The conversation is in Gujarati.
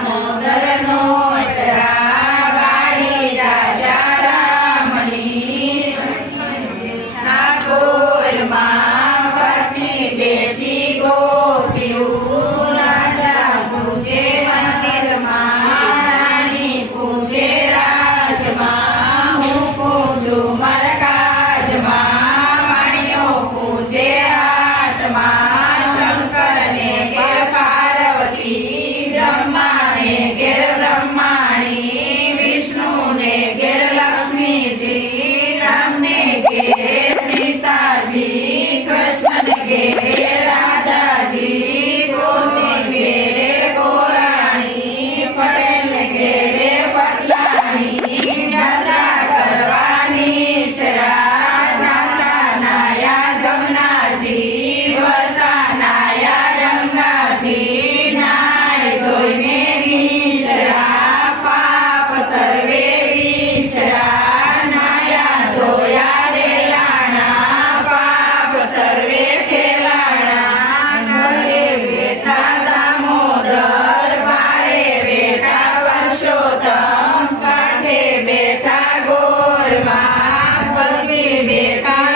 દામોદરનો વાડી રાજા રામની ઠાકોરમાં પત્ની બેઠી ગોપીયું રાજા પૂજે મંદિરમાં રાણી પૂજે રાજમાં હું પૂજું મરકાજમાં વાણીઓ પૂજે આટમાં શંકરને ઘેર પાર્વતી બ્રહ્માને ઘેર બ્રહ્માણી વિષ્ણુને ઘેર લક્ષ્મીજી રામને ઘેર સીતાજી કૃષ્ણને ઘેર રાધાજી ગોરને ઘેર ગોરાણી પટેલને ઘેર પટલાણી જાત્રા કરવાની શરા જાતા નાયા જમનાજી વળતા નાયા ગંગાજી નાય ધોઈને નિશરા પાપ સર્વે વિશરા નાયા ધોયા રે લાણા પાપ સર્વે ખેલાણા ઘરે બેઠા દામોદર બારે બેઠા પરસોત્તમ કાંઠે બેઠા ગોરમાં પત્ની બેઠા